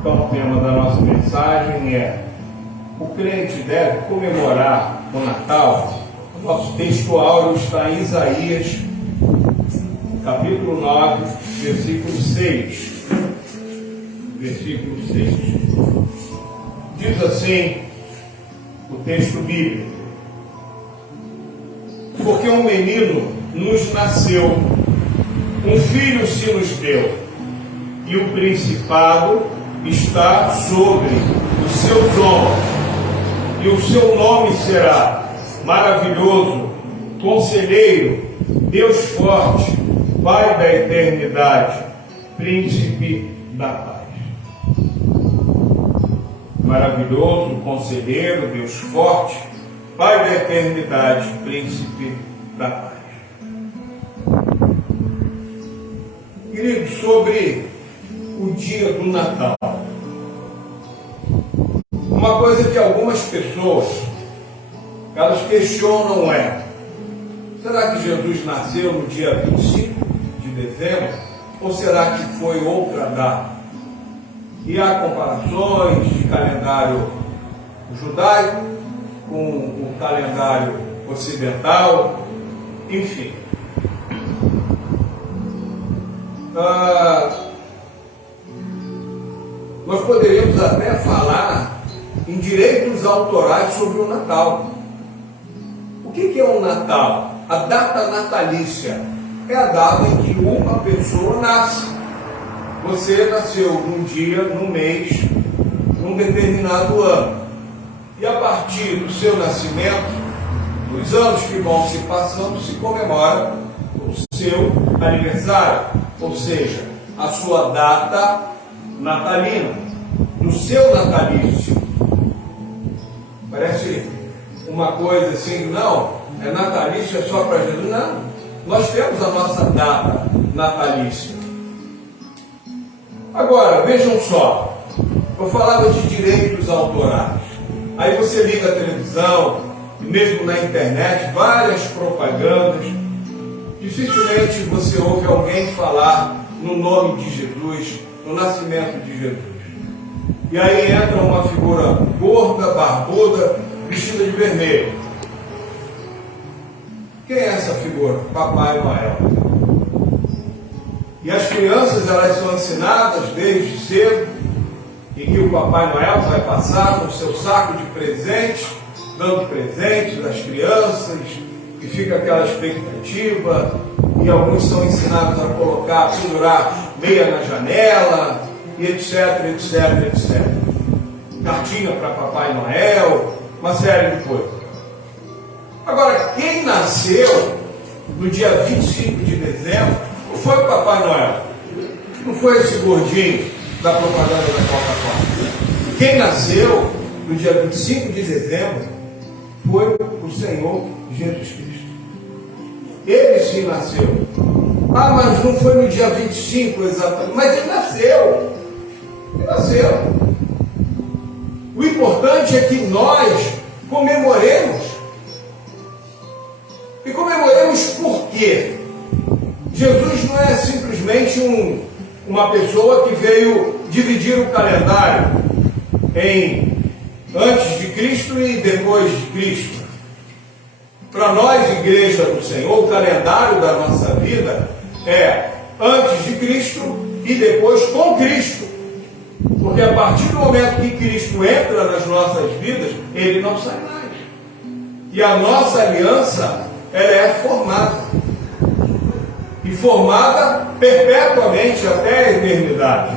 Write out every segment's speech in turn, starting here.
Então, o tema da nossa mensagem é: o crente deve comemorar o Natal. O nosso texto áureo está em Isaías, capítulo 9, versículo 6. Versículo 6. Diz assim o texto bíblico: porque um menino nos nasceu, um filho se nos deu, e o principado está sobre os seus ombros, e o seu nome será Maravilhoso, Conselheiro, Deus Forte, Pai da Eternidade, Príncipe da Paz. Maravilhoso, Conselheiro, Deus Forte, Pai da Eternidade, Príncipe da Paz. Queridos, sobre o dia do Natal, uma coisa que algumas pessoas, elas questionam é: será que Jesus nasceu no dia 25 de dezembro? Ou será que foi outra data? E há comparações de calendário judaico com o calendário ocidental, enfim. Nós poderíamos até falar em direitos autorais sobre o Natal. O que é um Natal? A data natalícia é a data em que uma pessoa nasce. Você nasceu num dia, num mês, num determinado ano. E a partir do seu nascimento, os anos que vão se passando, se comemora o seu aniversário, ou seja, a sua data natalina, do seu natalício. Parece uma coisa assim, não, é natalício, é só para Jesus. Não, nós temos a nossa data natalícia. Agora, vejam só, eu falava de direitos autorais. Aí você liga a televisão, e mesmo na internet, várias propagandas. Dificilmente você ouve alguém falar no nome de Jesus, no nascimento de Jesus. E aí entra uma figura gorda, barbuda, vestida de vermelho. Quem é essa figura? Papai Noel. E as crianças, elas são ensinadas desde cedo em que o Papai Noel vai passar com o seu saco de presentes, dando presentes às crianças, e fica aquela expectativa, e alguns são ensinados a colocar, pendurar meia na janela, e etc, etc, etc. Cartinha para Papai Noel, uma série de coisas. Agora, quem nasceu no dia 25 de dezembro não foi o Papai Noel, não foi esse gordinho da propaganda da Coca-Cola. Quem nasceu no dia 25 de dezembro foi o Senhor Jesus Cristo. Ele sim nasceu. Ah, mas não foi no dia 25 exatamente. Mas ele nasceu. Ele nasceu. O importante é que nós comemoremos. E comemoremos por quê? Jesus não é simplesmente uma pessoa que veio dividir o calendário em antes de Cristo e depois de Cristo. Para nós, Igreja do Senhor, o calendário da nossa vida é antes de Cristo e depois com Cristo. Porque a partir do momento que Cristo entra nas nossas vidas, Ele não sai mais. E a nossa aliança, ela é formada. E formada perpetuamente até a eternidade.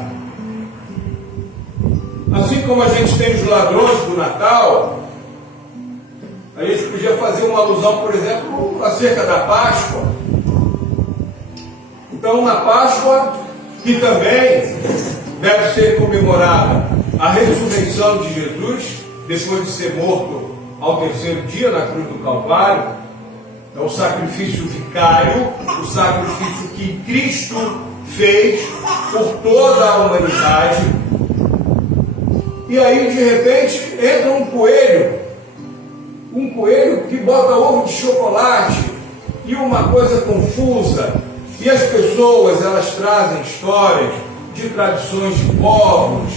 Assim como a gente tem os ladrões do Natal, a gente podia fazer uma alusão, por exemplo, acerca da Páscoa. Então, na Páscoa, que também deve ser comemorada a ressurreição de Jesus, depois de ser morto ao terceiro dia na cruz do Calvário, é o sacrifício vicário, o sacrifício que Cristo fez por toda a humanidade. E aí, de repente, entra um coelho que bota ovo de chocolate e uma coisa confusa. E as pessoas, elas trazem histórias de tradições de povos,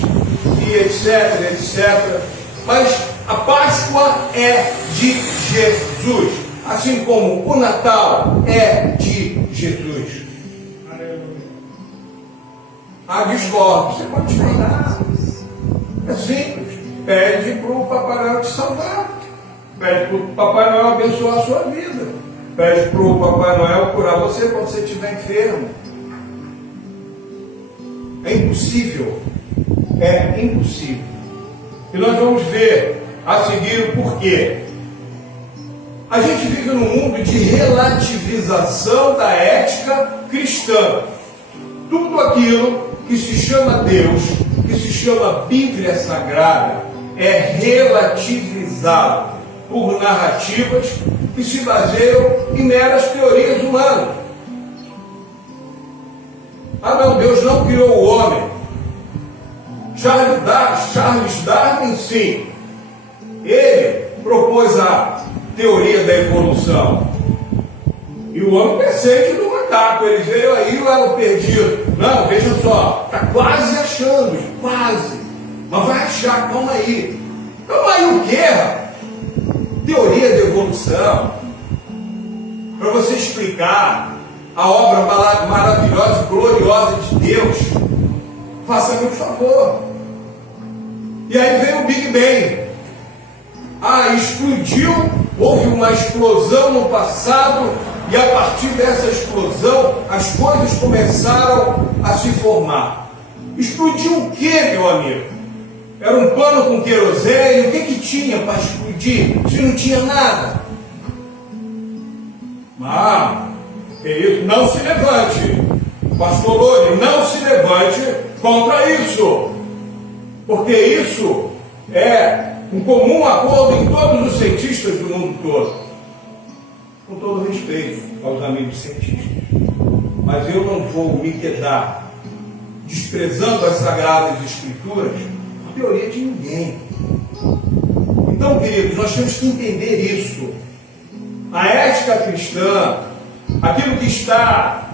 e etc, etc. Mas a Páscoa é de Jesus, assim como o Natal é de Jesus. Há discórdia, você pode discordar. É simples. Pede para o Papai Noel te salvar. Pede para o Papai Noel abençoar a sua vida. Pede para o Papai Noel curar você quando você estiver enfermo. É impossível. É impossível. E nós vamos ver a seguir o porquê. A gente vive num mundo de relativização da ética cristã. Tudo aquilo que se chama Deus, que se chama Bíblia Sagrada, é relativizado por narrativas que se baseiam em meras teorias humanas. Ah não, Deus não criou o homem. Charles Darwin, sim, ele propôs a teoria da evolução. E o homem descende do macaco, ele veio aí o elo perdido. Não, veja só, está quase achando, quase. Mas vai achar, calma aí. Calma aí o quê? Teoria da evolução. Para você explicar a obra maravilhosa e gloriosa de Deus, faça-me um favor. E aí vem o Big Bang. Ah, explodiu, houve uma explosão no passado, e a partir dessa explosão as coisas começaram a se formar. Explodiu o que, meu amigo? Era um pano com querosene? O que tinha para explodir? Se não tinha nada. Ah, é isso. Não se levante, pastor Lore, não se levante contra isso, porque isso é um comum acordo em todos os cientistas do mundo todo. Com todo respeito aos amigos cientistas, mas eu não vou me quedar desprezando as Sagradas Escrituras por teoria de ninguém. Então, queridos, nós temos que entender isso. A ética cristã, aquilo que está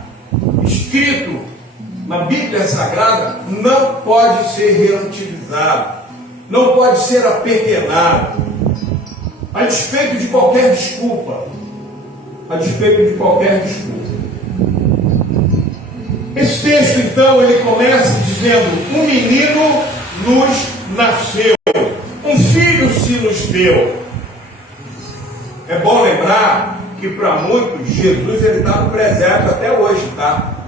escrito na Bíblia Sagrada, não pode ser relativizado, não pode ser apequenado, a despeito de qualquer desculpa. A despeito de qualquer desculpa. Esse texto, então, ele começa dizendo: um menino nos nasceu, um filho se nos deu. É bom lembrar que para muitos Jesus ele está no presépio até hoje, tá?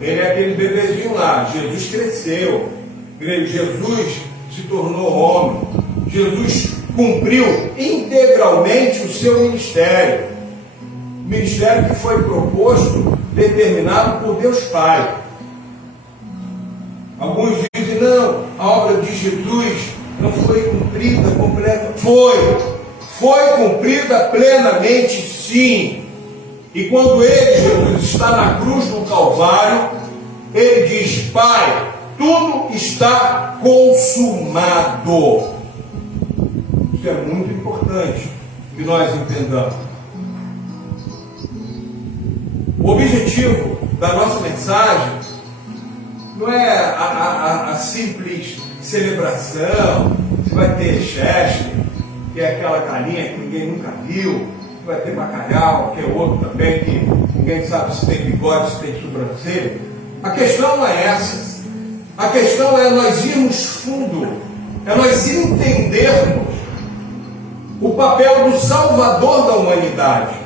Ele é aquele bebezinho lá. Jesus cresceu, Jesus se tornou homem, Jesus cumpriu integralmente o seu ministério. Ministério que foi proposto, determinado por Deus Pai. Alguns dizem, não, a obra de Jesus não foi cumprida completa. Foi cumprida plenamente, sim. E quando ele, Jesus, está na cruz do Calvário, ele diz: Pai, tudo está consumado. Isso é muito importante que nós entendamos. O objetivo da nossa mensagem não é a simples celebração, se vai ter chester, que é aquela galinha que ninguém nunca viu, se vai ter bacalhau, que é outro também, que ninguém sabe se tem bigode, se tem sobrancelha. A questão não é essa. A questão é nós irmos fundo, é nós entendermos o papel do Salvador da humanidade.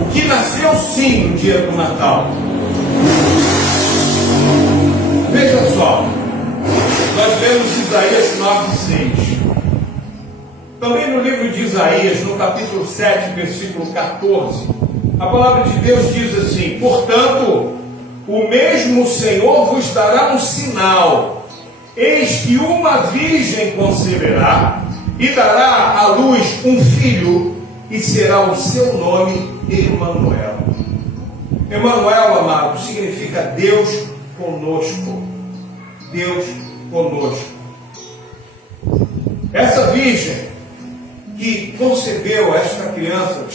O que nasceu sim no dia do Natal. Veja só, nós lemos Isaías 9:6. Também no livro de Isaías, no capítulo 7, versículo 14, a palavra de Deus diz assim: portanto, o mesmo Senhor vos dará um sinal, eis que uma virgem conceberá e dará à luz um filho, e será o seu nome Emanuel. Emanuel, amado, significa Deus conosco. Deus conosco. Essa virgem que concebeu esta criança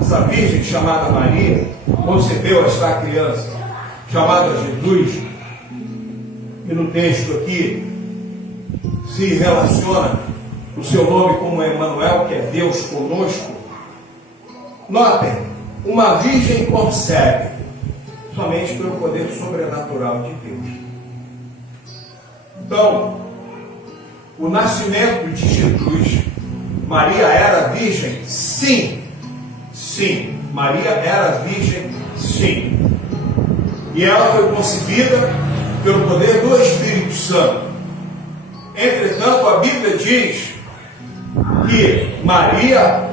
essa virgem chamada Maria, concebeu esta criança chamada Jesus, e no texto aqui se relaciona o seu nome como Emanuel, que é Deus conosco. Notem, uma virgem concebe somente pelo poder sobrenatural de Deus. Então, o nascimento de Jesus, Maria era virgem? Sim. Sim. Maria era virgem? Sim. E ela foi concebida pelo poder do Espírito Santo. Entretanto, a Bíblia diz que Maria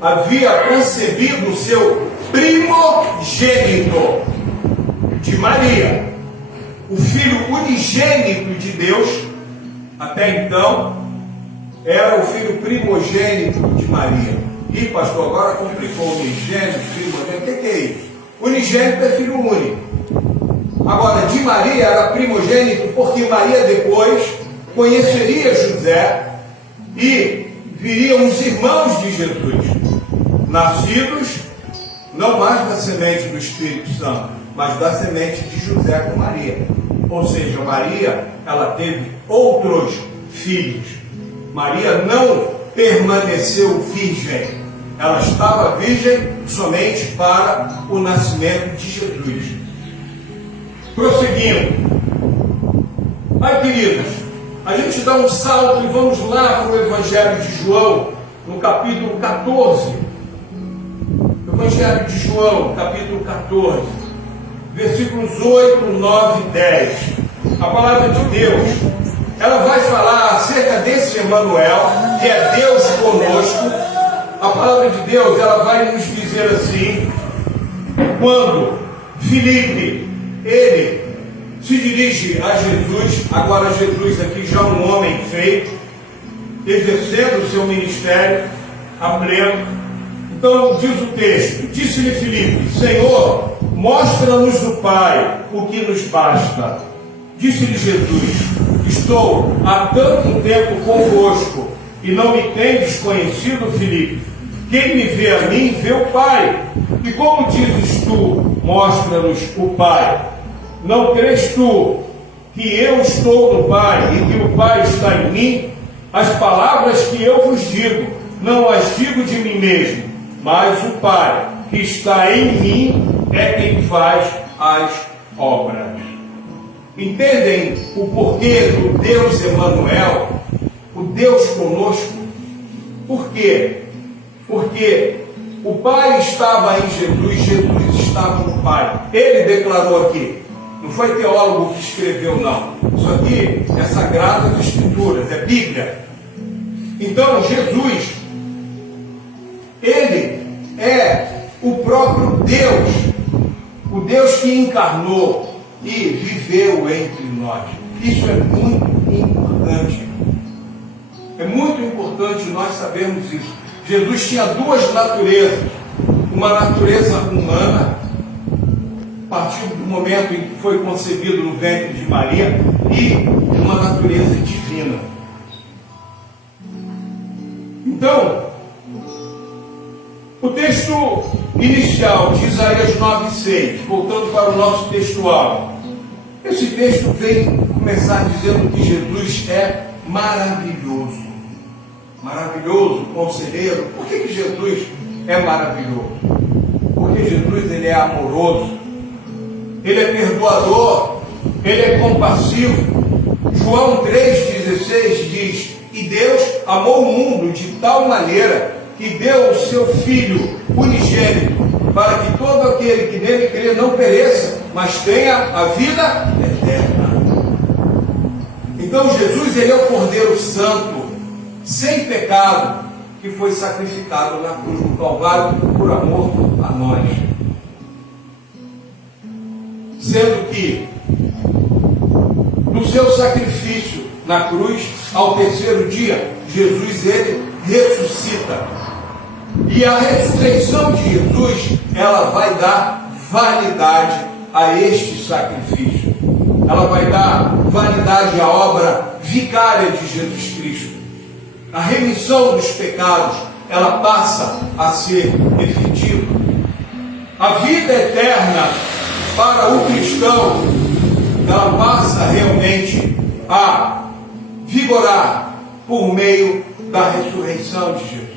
havia concebido o seu primogênito de Maria, o filho unigênito de Deus. Até então era o filho primogênito de Maria. E pastor, agora complicou unigênito, primogênito. O que é isso? Unigênito é filho único. Agora, de Maria era primogênito porque Maria depois conheceria José e viriam os irmãos de Jesus, nascidos não mais da semente do Espírito Santo, mas da semente de José com Maria. Ou seja, Maria, ela teve outros filhos. Maria não permaneceu virgem. Ela estava virgem somente para o nascimento de Jesus. Prosseguindo. Ai, queridos, a gente dá um salto e vamos lá para o Evangelho de João, no capítulo 14. Evangelho de João, capítulo 14, versículos 8, 9 e 10. A palavra de Deus, ela vai falar acerca desse Emanuel, que é Deus conosco. A palavra de Deus, ela vai nos dizer assim, quando Filipe, ele se dirige a Jesus, agora Jesus aqui já um homem feito, exercendo o seu ministério a pleno. Então diz o texto, disse-lhe Filipe, Senhor, mostra-nos o Pai, o que nos basta. Disse-lhe Jesus, estou há tanto tempo convosco, e não me tendes conhecido, Filipe. Quem me vê a mim, vê o Pai. E como dizes tu, mostra-nos o Pai? Não crês tu que eu estou no Pai e que o Pai está em mim? As palavras que eu vos digo, não as digo de mim mesmo, mas o Pai que está em mim é quem faz as obras. Entendem o porquê do Deus Emanuel, o Deus conosco? Por quê? Porque o Pai estava em Jesus, Jesus estava no Pai. Ele declarou aqui, não foi teólogo que escreveu, não. Isso aqui é Sagradas Escrituras, é Bíblia. Então, Jesus, ele é o próprio Deus, o Deus que encarnou e viveu entre nós. Isso é muito importante. É muito importante nós sabermos isso. Jesus tinha duas naturezas, uma natureza humana, a partir do momento em que foi concebido no ventre de Maria, e uma natureza divina. Então, o texto inicial de Isaías 9,6, voltando para o nosso textual, esse texto vem começar dizendo que Jesus é maravilhoso. Maravilhoso, conselheiro. Por que Jesus é maravilhoso? Porque Jesus, ele é amoroso, ele é perdoador, ele é compassivo. João 3,16 diz, e Deus amou o mundo de tal maneira que deu o seu Filho unigênito, para que todo aquele que nele crê não pereça, mas tenha a vida eterna. Então Jesus, ele é o Cordeiro Santo, sem pecado, que foi sacrificado na cruz do Calvário por amor a nós. Sendo que no seu sacrifício na cruz, ao terceiro dia, Jesus, ele ressuscita. E a ressurreição de Jesus, ela vai dar validade a este sacrifício. Ela vai dar validade à obra vicária de Jesus Cristo. A remissão dos pecados, ela passa a ser efetiva. A vida eterna para o cristão, ela passa realmente a vigorar por meio da ressurreição de Jesus.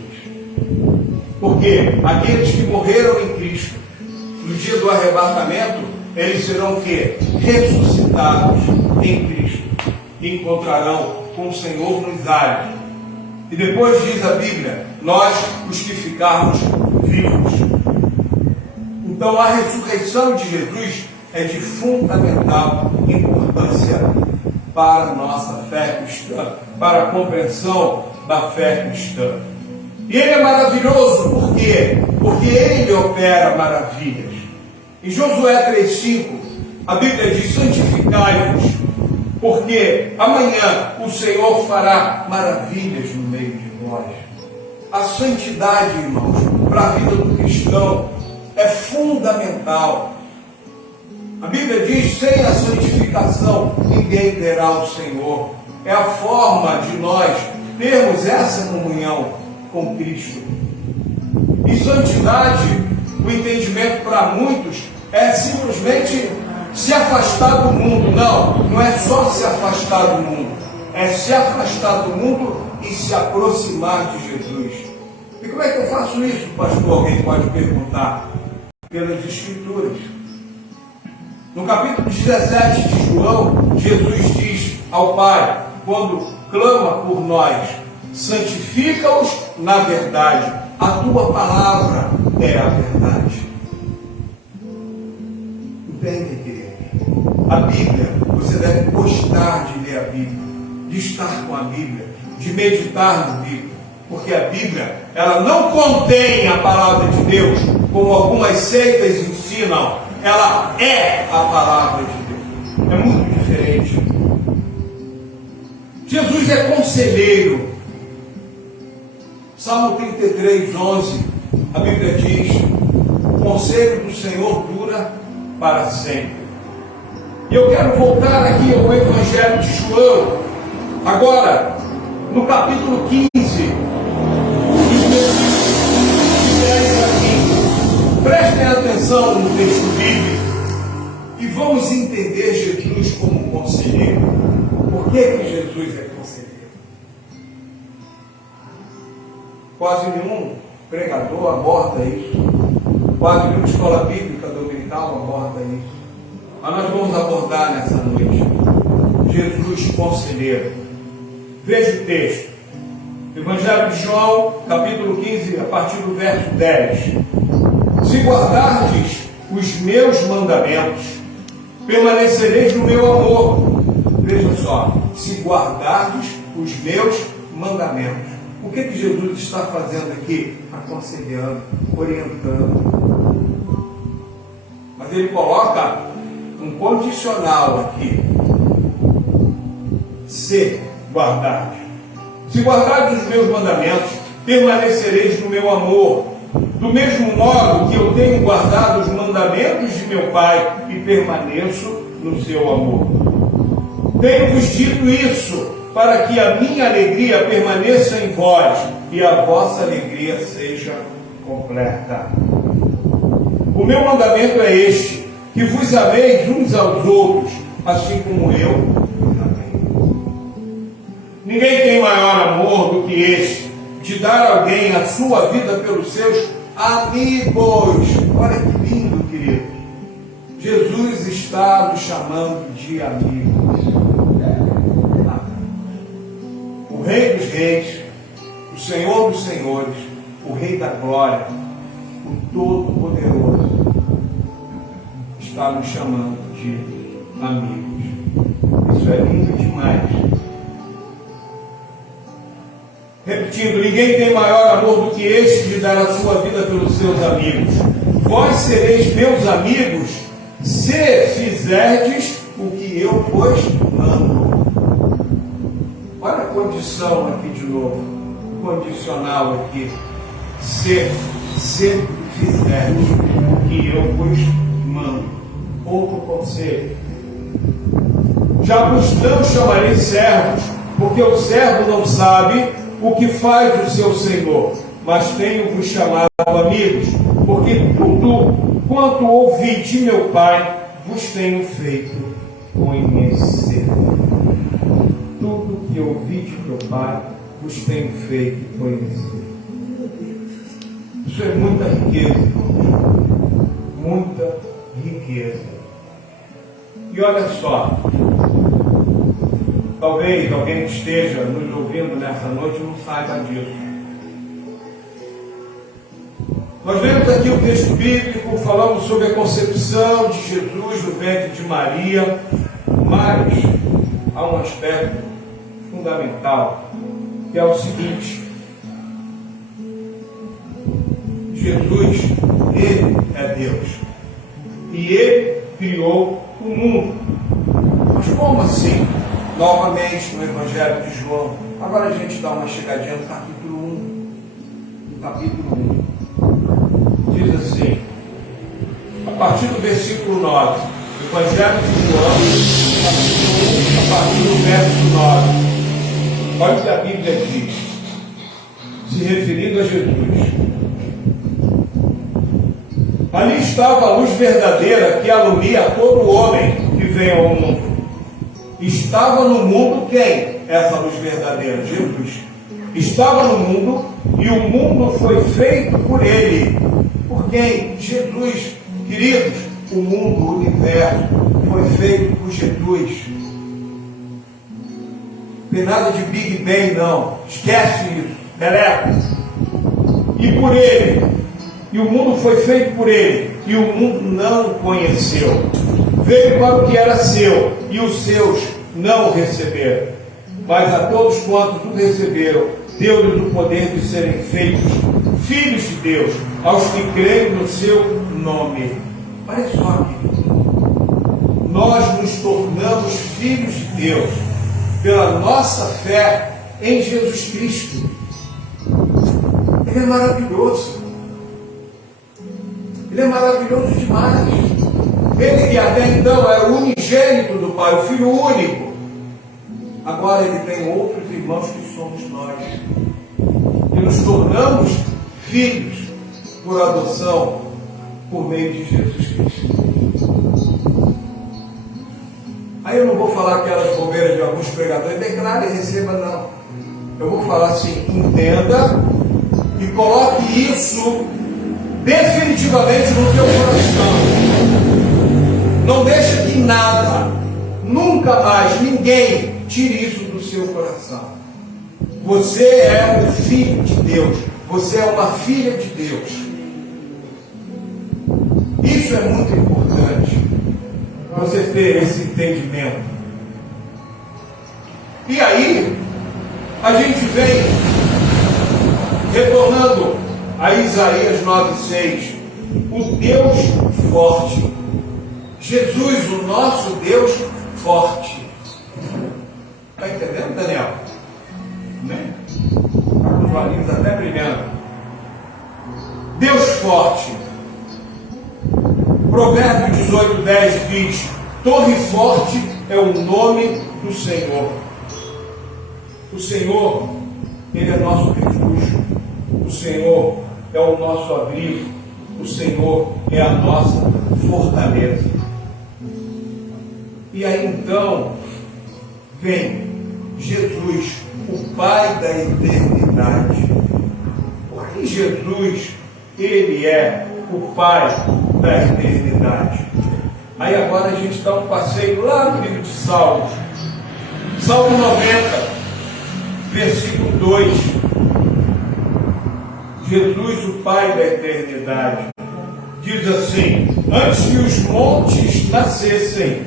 Porque aqueles que morreram em Cristo, no dia do arrebatamento, eles serão o quê? Ressuscitados em Cristo. E encontrarão com o Senhor nos ares. E depois diz a Bíblia, nós, os que ficarmos vivos. Então a ressurreição de Jesus é de fundamental importância para a nossa fé cristã, para a compreensão da fé cristã. E ele é maravilhoso, por quê? Porque ele opera maravilhas. Em Josué 3,5, a Bíblia diz, santificai-vos, porque amanhã o Senhor fará maravilhas no meio de vós. A santidade, irmãos, para a vida do cristão é fundamental. A Bíblia diz, sem a santificação, ninguém verá o Senhor. É a forma de nós termos essa comunhão com Cristo. E santidade, o entendimento para muitos, é simplesmente se afastar do mundo. Não é só se afastar do mundo. É se afastar do mundo e se aproximar de Jesus. E como é que eu faço isso, pastor? Alguém pode perguntar. Pelas Escrituras. No capítulo 17 de João, Jesus diz ao Pai, quando clama por nós, santifica-os na verdade. A tua palavra é a verdade. Entende, querido? A Bíblia, você deve gostar de ler a Bíblia, de estar com a Bíblia, de meditar na Bíblia. Porque a Bíblia, ela não contém a palavra de Deus, como algumas seitas ensinam. Ela é a palavra de Deus. É muito diferente. Jesus é conselheiro. Salmo 33, 11, a Bíblia diz, o conselho do Senhor dura para sempre. E eu quero voltar aqui ao Evangelho de João, agora, no capítulo 15, prestem atenção no texto bíblico e vamos entender Jesus como um conselheiro. Por que Jesus é conselheiro? Quase nenhum pregador aborda isso. Quase nenhuma escola bíblica dominical aborda isso. Mas nós vamos abordar nessa noite. Jesus conselheiro. Veja o texto. Evangelho de João, capítulo 15, a partir do verso 10. Se guardardes os meus mandamentos, permanecereis no meu amor. Veja só, se guardardes os meus mandamentos. O que Jesus está fazendo aqui? Aconselhando, orientando. Mas ele coloca um condicional aqui. Se guardardes. Se guardardes os meus mandamentos, permanecereis no meu amor. Do mesmo modo que eu tenho guardado os mandamentos de meu Pai e permaneço no seu amor. Tenho-vos dito isso, para que a minha alegria permaneça em vós e a vossa alegria seja completa. O meu mandamento é este, que vos ameis uns aos outros, assim como eu vos amei. Ninguém tem maior amor do que este, de dar alguém a sua vida pelos seus amigos. Olha que lindo, querido. Jesus está nos chamando de amigos. O Rei dos Reis, o Senhor dos Senhores, o Rei da Glória, o Todo-Poderoso, está nos chamando de amigos. Isso é lindo demais. Repetindo, ninguém tem maior amor do que este de dar a sua vida pelos seus amigos. Vós sereis meus amigos se fizerdes o que eu vos mando. Olha a condição aqui de novo, condicional aqui. Se fizerdes o que eu vos mando. Outro conselho. Já vos não chamarei servos, porque o servo não sabe o que faz o seu Senhor, mas tenho-vos chamado amigos, porque tudo quanto ouvi de meu Pai vos tenho feito conhecer. tudo que ouvi de meu Pai vos tenho feito conhecer. Isso é muita riqueza, irmãos. Muita riqueza. E olha só, talvez alguém que esteja nos ouvindo nessa noite não saiba disso. Nós vemos aqui o texto bíblico, falamos sobre a concepção de Jesus no ventre de Maria, mas há um aspecto fundamental, que é o seguinte: Jesus, Ele é Deus, e Ele criou o mundo. Mas como assim? Novamente no Evangelho de João. Agora a gente dá uma chegadinha no capítulo 1. No capítulo 1. Diz assim, a partir do versículo 9, Evangelho de João, capítulo 1, a partir do verso 9. Olha o que a Bíblia diz, se referindo a Jesus. Ali estava a luz verdadeira que alumia todo homem que vem ao mundo. Estava no mundo quem? Essa luz verdadeira, Jesus. Estava no mundo e o mundo foi feito por Ele. Por quem? Jesus. Queridos, o mundo, o universo foi feito por Jesus. Não tem nada de Big Bang, não. Esquece isso. Deleta. E por Ele. E o mundo foi feito por Ele. E o mundo não o conheceu. Veio para o que era seu. E os seus não o receberam. Mas a todos quantos o receberam, deu-lhes o poder de serem feitos filhos de Deus, aos que creem no seu nome. Olha só, querido. Nós nos tornamos filhos de Deus pela nossa fé em Jesus Cristo. Ele é maravilhoso. Ele é maravilhoso demais. Ele que até então era o unigênito do Pai, o Filho único. Agora ele tem outros irmãos que somos nós. E nos tornamos filhos por adoção, por meio de Jesus Cristo. Aí eu não vou falar aquelas bobeiras de alguns pregadores, declare e receba, não. Eu vou falar assim, entenda e coloque isso definitivamente no teu coração. Não deixa que nada, nunca mais, ninguém tire isso do seu coração. Você é um filho de Deus. Você é uma filha de Deus. Isso é muito importante. Você ter esse entendimento. E aí, a gente vem retornando a Isaías 9,6. O Deus forte. Jesus, o nosso Deus forte. Está entendendo, Daniel? Né? Está com os olhinhos até brilhando. Deus forte. Provérbio 18:10 diz: Torre forte é o nome do Senhor. O Senhor, Ele é nosso refúgio. O Senhor é o nosso abrigo. O Senhor é a nossa fortaleza. E aí então vem Jesus, o Pai da eternidade. Porque Jesus, Ele é o Pai da eternidade. Aí agora a gente dá um passeio lá no livro de Salmos. Salmo 90, versículo 2. Jesus, o Pai da eternidade, diz assim: antes que os montes nascessem,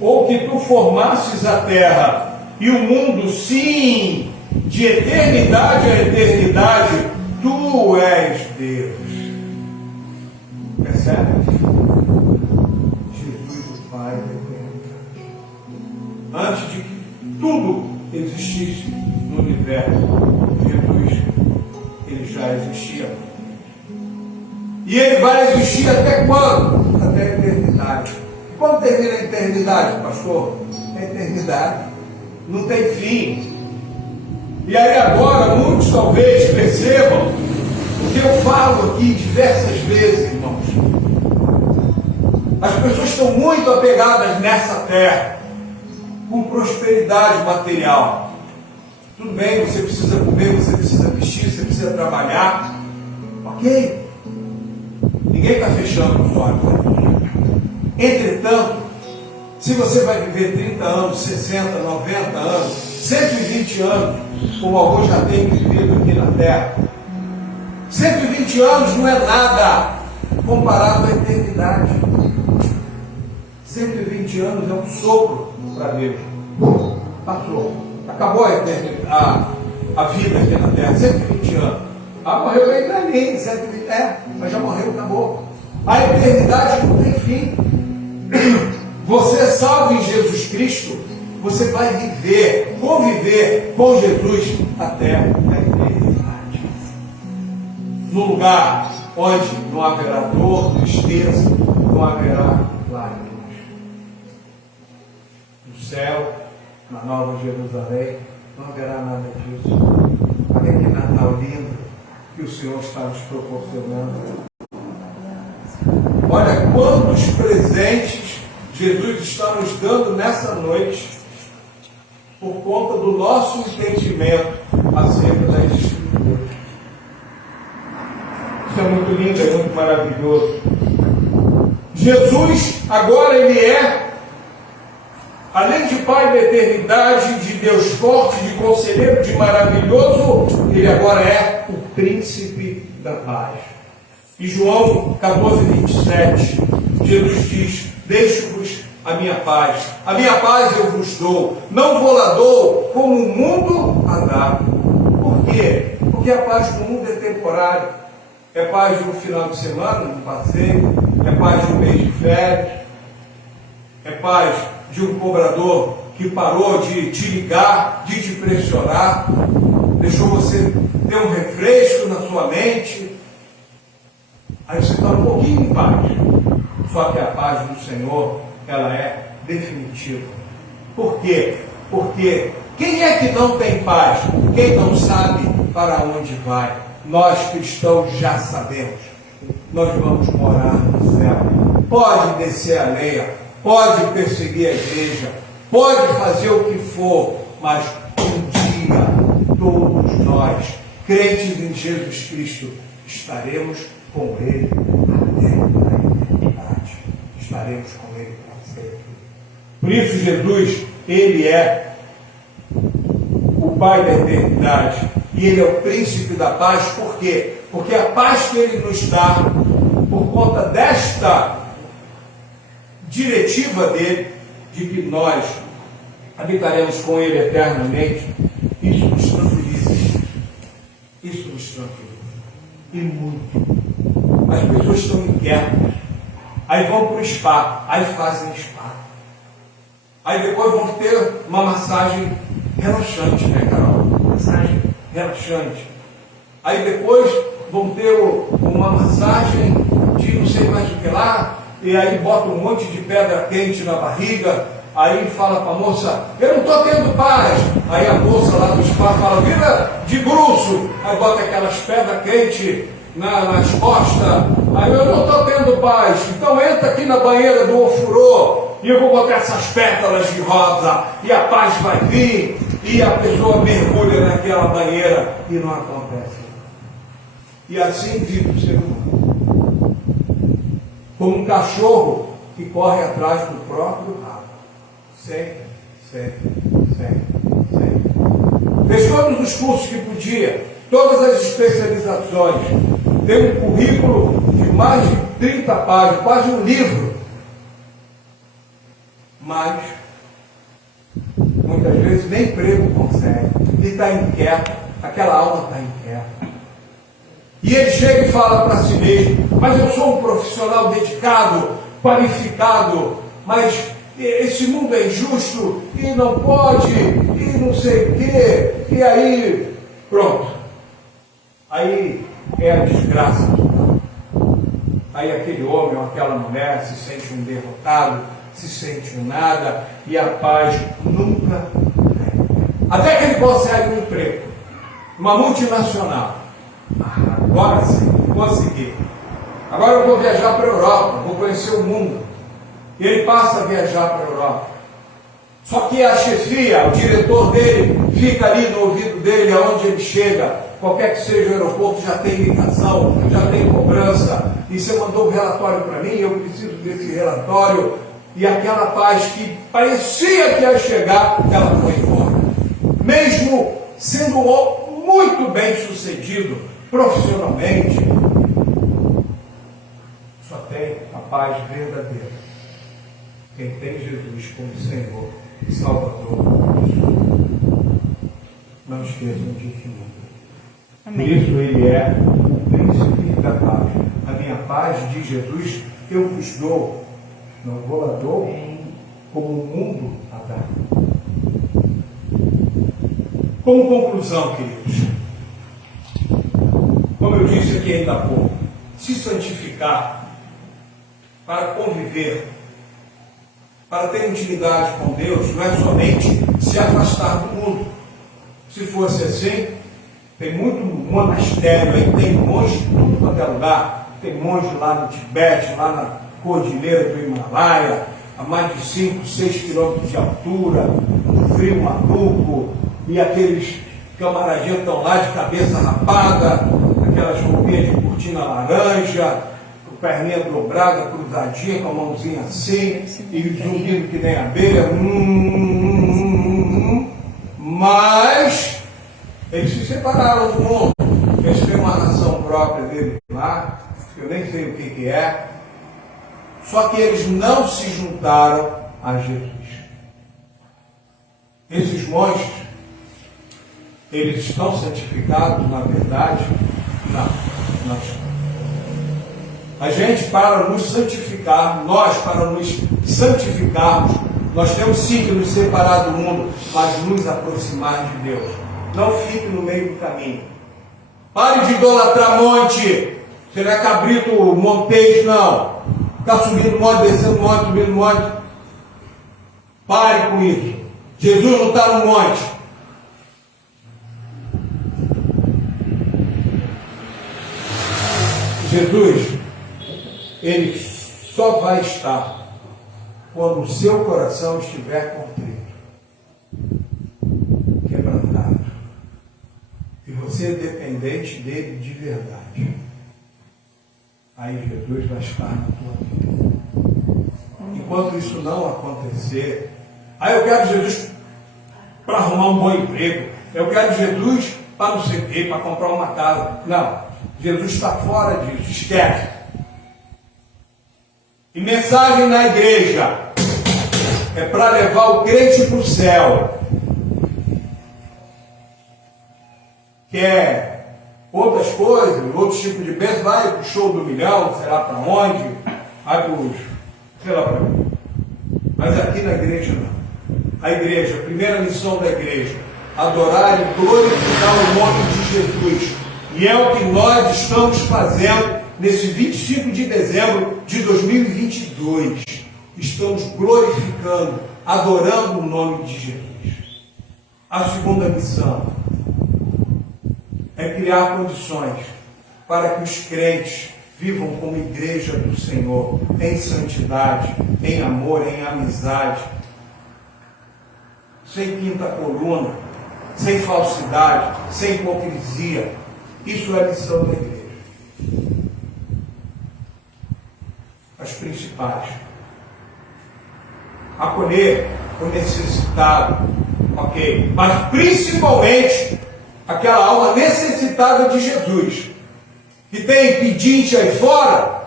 ou que tu formasses a terra e o mundo, sim, de eternidade a eternidade, tu és Deus. Percebe? Jesus, o Pai da eternidade. Antes de que tudo existisse no universo, Jesus, Ele já existia. E Ele vai existir até quando? Até a eternidade. Quando termina a eternidade, pastor? A eternidade não tem fim. E aí agora muitos talvez percebam o que eu falo aqui diversas vezes, irmãos. As pessoas estão muito apegadas nessa terra. com prosperidade material. Tudo bem, você precisa comer, você precisa vestir, você precisa trabalhar. Ok? Ninguém está fechando os olhos. Entretanto, se você vai viver 30 anos, 60, 90 anos, 120 anos, como alguns já têm vivido aqui na Terra, 120 anos não é nada comparado à eternidade. 120 anos é um sopro para Deus. Passou. Acabou a eternidade, a vida aqui na Terra. 120 anos. Morreu ainda ali, 120, mas já morreu, acabou. A eternidade não tem fim. Você salvo em Jesus Cristo, você vai viver, conviver com Jesus até a eternidade. No lugar onde não haverá dor, tristeza, não haverá lágrimas. No céu, na Nova Jerusalém, não haverá nada disso. Olha que Natal lindo que o Senhor está nos proporcionando. Olha quantos presentes Jesus está nos dando nessa noite por conta do nosso entendimento acerca das Escrituras. Isso é muito lindo, é muito maravilhoso. Jesus, agora ele é, além de Pai da eternidade, de Deus forte, de conselheiro, de maravilhoso, ele agora é o príncipe da paz. E João 14, 27, Jesus diz: deixo-vos a minha paz eu vos dou, não vou lá dou como o mundo a dá. Por quê? Porque a paz do mundo é temporária. É paz de um final de semana, um passeio, é paz de um mês de férias, é paz de um cobrador que parou de te ligar, de te pressionar, deixou você ter um refresco na sua mente. Aí você está um pouquinho em paz. Só que a paz do Senhor, ela é definitiva. Por quê? Porque quem é que não tem paz? Quem não sabe para onde vai? Nós cristãos já sabemos. Nós vamos morar no céu. Pode descer a lenha, pode perseguir a igreja, pode fazer o que for, mas um dia todos nós, crentes em Jesus Cristo, estaremos com Ele até a eternidade. Estaremos com Ele para sempre. Por isso Jesus, Ele é o Pai da eternidade e Ele é o príncipe da paz. Por quê? Porque a paz que Ele nos dá, por conta desta diretiva dele, de que nós habitaremos com Ele eternamente, isso nos tranquiliza. Isso nos tranquiliza. E muito. As pessoas estão inquietas. Aí vão para o spa, aí fazem spa. Aí depois vão ter uma massagem relaxante, né, Carol? Massagem relaxante. Aí depois vão ter uma massagem de não sei mais o que lá, e aí bota um monte de pedra quente na barriga, aí fala para a moça: eu não estou tendo paz. Aí a moça lá do spa fala: vira de bruço. Aí bota aquelas pedras quentes nas costas. Aí: eu não estou tendo paz. Então entra aqui na banheira do ofurô e eu vou botar essas pétalas de rosa e a paz vai vir. E a pessoa mergulha naquela banheira e não acontece. E assim vive o ser humano, como um cachorro que corre atrás do próprio rabo. Sempre, sempre, sempre, sempre. Fez todos os cursos que podia, todas as especializações. Tem um currículo de mais de 30 páginas, quase um livro. Mas muitas vezes nem emprego consegue. E está inquieto, aquela alma está inquieta. E ele chega e fala para si mesmo: mas eu sou um profissional dedicado, qualificado, mas esse mundo é injusto, e não pode, e não sei o quê, e aí, pronto. Aí é a desgraça. Aí aquele homem ou aquela mulher se sente um derrotado, se sente um nada, e a paz nunca vem. Até que ele consegue um emprego, uma multinacional. Agora sim, consegui. Agora eu vou viajar para a Europa, vou conhecer o mundo. E ele passa a viajar para a Europa. Só que a chefia, o diretor dele, fica ali no ouvido dele, aonde ele chega, qualquer que seja o aeroporto, já tem irritação, já tem cobrança, e você mandou um relatório para mim, eu preciso desse relatório, e aquela paz que parecia que ia chegar, ela foi embora. Mesmo sendo muito bem sucedido profissionalmente, só tem a paz verdadeira quem tem Jesus como Senhor e Salvador. Não esqueçam disso nunca. Por isso ele é o príncipe da paz. A minha paz, diz Jesus, eu vos dou, não vou lá dou, como o mundo a dá. Como conclusão, queridos, como eu disse aqui ainda há pouco, se santificar para conviver, para ter intimidade com Deus, não é somente se afastar do mundo. Se fosse assim, tem muito monastério aí, tem monge em tudo quanto é lugar, tem monge lá no Tibete, lá na cordilheira do Himalaia, a mais de 5, 6 quilômetros de altura, um frio maluco, e aqueles camaradinhos estão lá de cabeça rapada, aquelas roupinhas de cortina laranja, com perninha dobrada, cruzadinha, com a mãozinha assim, e zumbindo que nem abelha. Mas eles se separaram do mundo. Eles têm uma nação própria dele lá, eu nem sei o que é. Só que eles não se juntaram a Jesus. Esses monges, eles estão santificados, na verdade? Não estão. A gente, para nos santificar, nós, para nos santificarmos, nós temos sim que nos separar do mundo, mas nos aproximar de Deus. Não fique no meio do caminho. Pare de idolatrar monte. Você não é cabrito montês, não. Ficar subindo monte, descendo monte, subindo monte. Pare com isso. Jesus não está no monte. Jesus, ele só vai estar quando o seu coração estiver contrito, quebrantado, e você é dependente dele de verdade. Aí Jesus vai estar na tua vida. Enquanto isso não acontecer, aí eu quero Jesus para arrumar um bom emprego, eu quero Jesus para não sei o quê, para comprar uma casa. Não, Jesus está fora disso, esquece. E mensagem na igreja é para levar o crente para o céu. Quer outras coisas, outros tipos de bênçãos, vai para o show do milhão, sei lá para onde, vai para os, sei lá para onde. Mas aqui na igreja não. A igreja, a primeira missão da igreja, adorar e glorificar o nome de Jesus. E é o que nós estamos fazendo nesse 25 de dezembro de 2022. Estamos glorificando, adorando o nome de Jesus. A segunda missão é criar condições para que os crentes vivam como igreja do Senhor, em santidade, em amor, em amizade, sem quinta coluna, sem falsidade, sem hipocrisia. Isso é a missão da igreja. As principais: acolher o necessitado, ok, mas principalmente aquela alma necessitada de Jesus, que tem pedinte aí fora,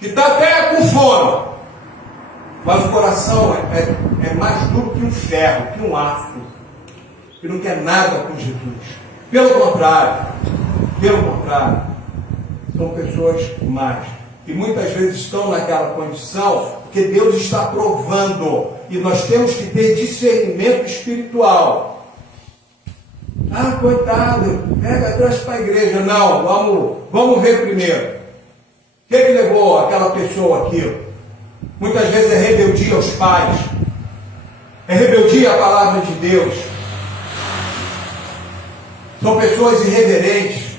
que está até com fome, mas o coração é mais duro que um ferro, que um aço, que não quer nada com Jesus. Pelo contrário, são pessoas más, e muitas vezes estão naquela condição porque Deus está provando, e nós temos que ter discernimento espiritual. Ah, coitado, pega, traz para a igreja. Não, vamos ver primeiro. O que levou aquela pessoa aqui? Muitas vezes é rebeldia aos pais, é rebeldia à palavra de Deus. São pessoas irreverentes,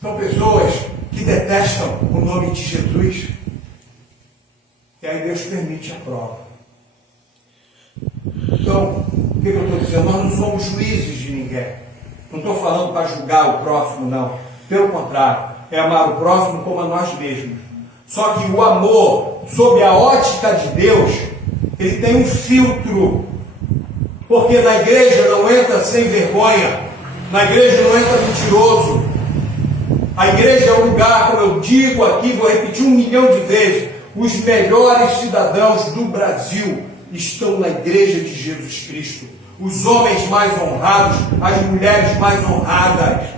são pessoas que detestam o nome de Jesus. E aí Deus permite a prova. Então, o que eu estou dizendo? Nós não somos juízes de ninguém. Não estou falando para julgar o próximo, não. Pelo contrário, é amar o próximo como a nós mesmos. Só que o amor, sob a ótica de Deus, ele tem um filtro. Porque na igreja não entra sem vergonha. Na igreja não entra mentiroso. A igreja é um lugar, como eu digo aqui, vou repetir 1 milhão de vezes, os melhores cidadãos do Brasil estão na igreja de Jesus Cristo. Os homens mais honrados, as mulheres mais honradas,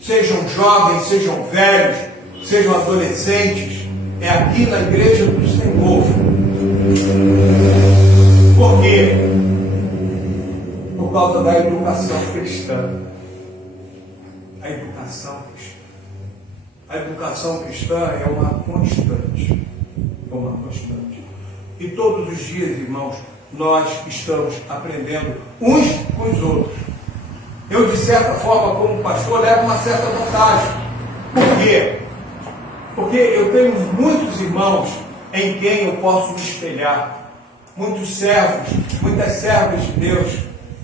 sejam jovens, sejam velhos, sejam adolescentes, é aqui na igreja do Senhor. Por quê? Por causa da educação cristã. A educação cristã. A educação cristã é uma constante. É uma constante. E todos os dias, irmãos, nós estamos aprendendo uns com os outros. Eu, de certa forma, como pastor, levo uma certa vantagem. Por quê? Porque eu tenho muitos irmãos em quem eu posso me espelhar. Muitos servos, muitas servas de Deus,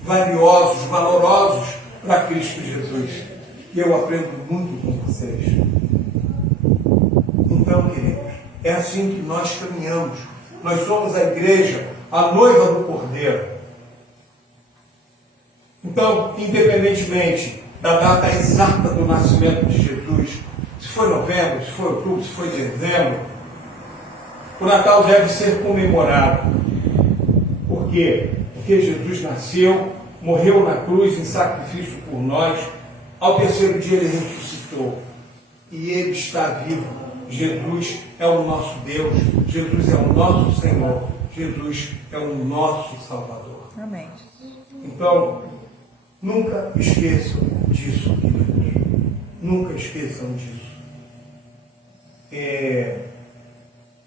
valiosos, valorosos para Cristo Jesus. E eu aprendo muito com vocês. Então, queridos, é assim que nós caminhamos. Nós somos a igreja, a noiva do Cordeiro. Então, independentemente da data exata do nascimento de Jesus, se foi novembro, se foi outubro, se foi dezembro, o Natal deve ser comemorado. Por quê? Porque Jesus nasceu, morreu na cruz em sacrifício por nós, ao terceiro dia ele ressuscitou. E ele está vivo. Jesus é o nosso Deus, Jesus é o nosso Senhor, Jesus é o nosso Salvador. Amém. Então, nunca esqueçam disso, queridos. Nunca esqueçam disso.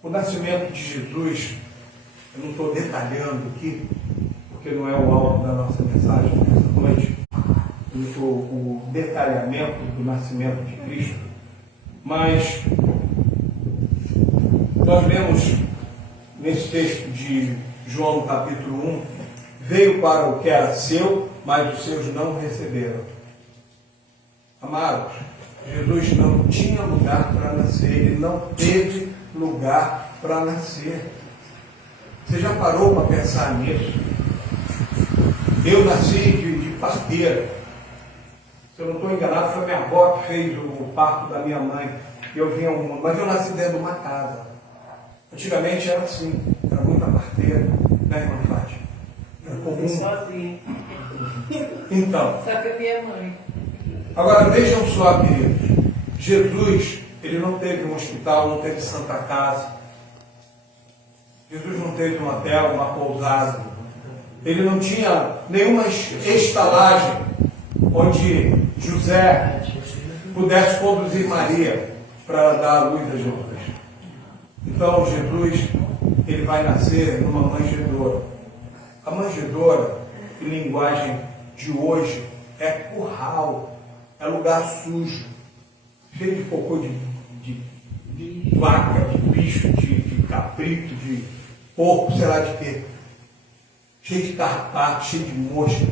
O nascimento de Jesus, eu não estou detalhando aqui, porque não é o alvo da nossa mensagem nessa noite, o detalhamento do nascimento de Cristo, mas nós vemos nesse texto de João capítulo 1, veio para o que era seu, mas os seus não receberam. Amados, Jesus não tinha lugar para nascer, ele não teve lugar para nascer. Você já parou para pensar nisso? Eu nasci de parteira. Se eu não estou enganado, foi minha avó que fez o parto da minha mãe. E eu vim ao mundo, mas eu nasci dentro de uma casa. Antigamente era assim, era muita parteira, né, irmã Fátima? Era comum. Sozinha. Então. Só que a minha mãe. Agora vejam só, queridos. Jesus, ele não teve um hospital, não teve Santa Casa. Jesus não teve um hotel, uma pousada. Ele não tinha nenhuma estalagem onde José pudesse conduzir Maria para dar a luz a Jesus. Então Jesus, ele vai nascer numa manjedoura. A manjedoura, em linguagem de hoje, é curral, é lugar sujo, cheio de cocô de vaca, de bicho, de cabrito, de porco, sei lá de quê. Cheio de carrapato, cheio de mosca.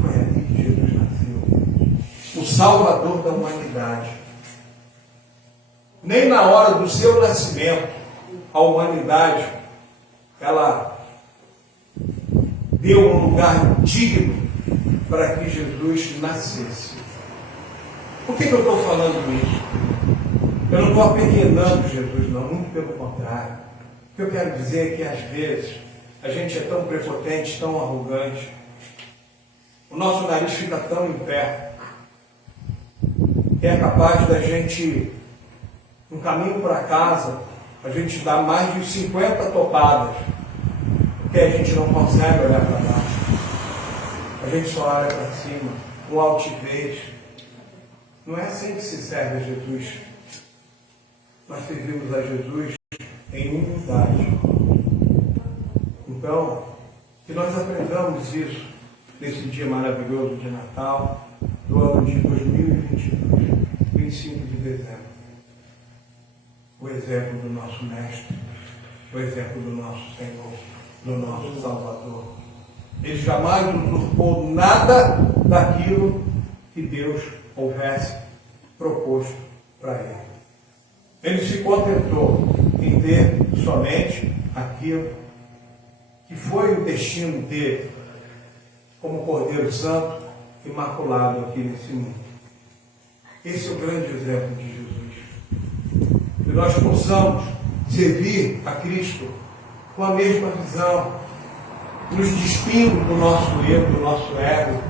Foi ali que Jesus nasceu. O Salvador da humanidade. Nem na hora do seu nascimento, a humanidade, ela deu um lugar digno para que Jesus nascesse. Por que eu estou falando isso? Eu não estou apequenando Jesus, não, muito pelo contrário. O que eu quero dizer é que às vezes a gente é tão prepotente, tão arrogante, o nosso nariz fica tão em pé, que é capaz da gente, no caminho para casa, a gente dar mais de 50 topadas, porque a gente não consegue olhar para baixo. A gente só olha para cima, com altivez. Não é assim que se serve a Jesus. Nós servimos a Jesus em humildade. Então, que nós aprendamos isso nesse dia maravilhoso de Natal, do ano de 2022, 25 de dezembro. O exemplo do nosso Mestre, o exemplo do nosso Senhor, do nosso Salvador. Ele jamais usurpou nada daquilo que Deus houvesse proposto para ele. Ele se contentou em ter somente aquilo que foi o destino dele, como Cordeiro Santo, imaculado aqui nesse mundo. Esse é o grande exemplo de Jesus. Que nós possamos servir a Cristo com a mesma visão, nos despindo do nosso eu, do nosso ego,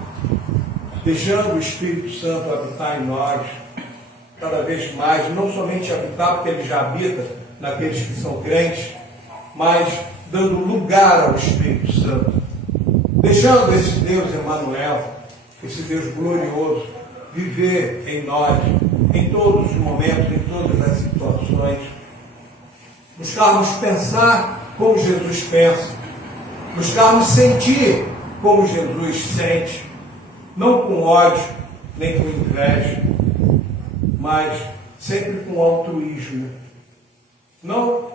deixando o Espírito Santo habitar em nós, cada vez mais, não somente habitar, porque ele já habita naqueles que são crentes, mas dando lugar ao Espírito Santo, deixando esse Deus Emmanuel, esse Deus glorioso, viver em nós, em todos os momentos, em todas as situações, buscarmos pensar como Jesus pensa, buscarmos sentir como Jesus sente, não com ódio, nem com inveja, mas sempre com altruísmo, não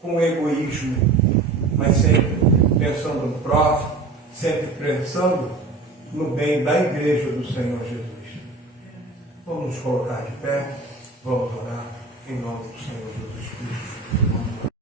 com egoísmo, mas sempre pensando no próximo, sempre pensando no bem da igreja do Senhor Jesus. Vamos nos colocar de pé, vamos orar em nome do Senhor Jesus Cristo.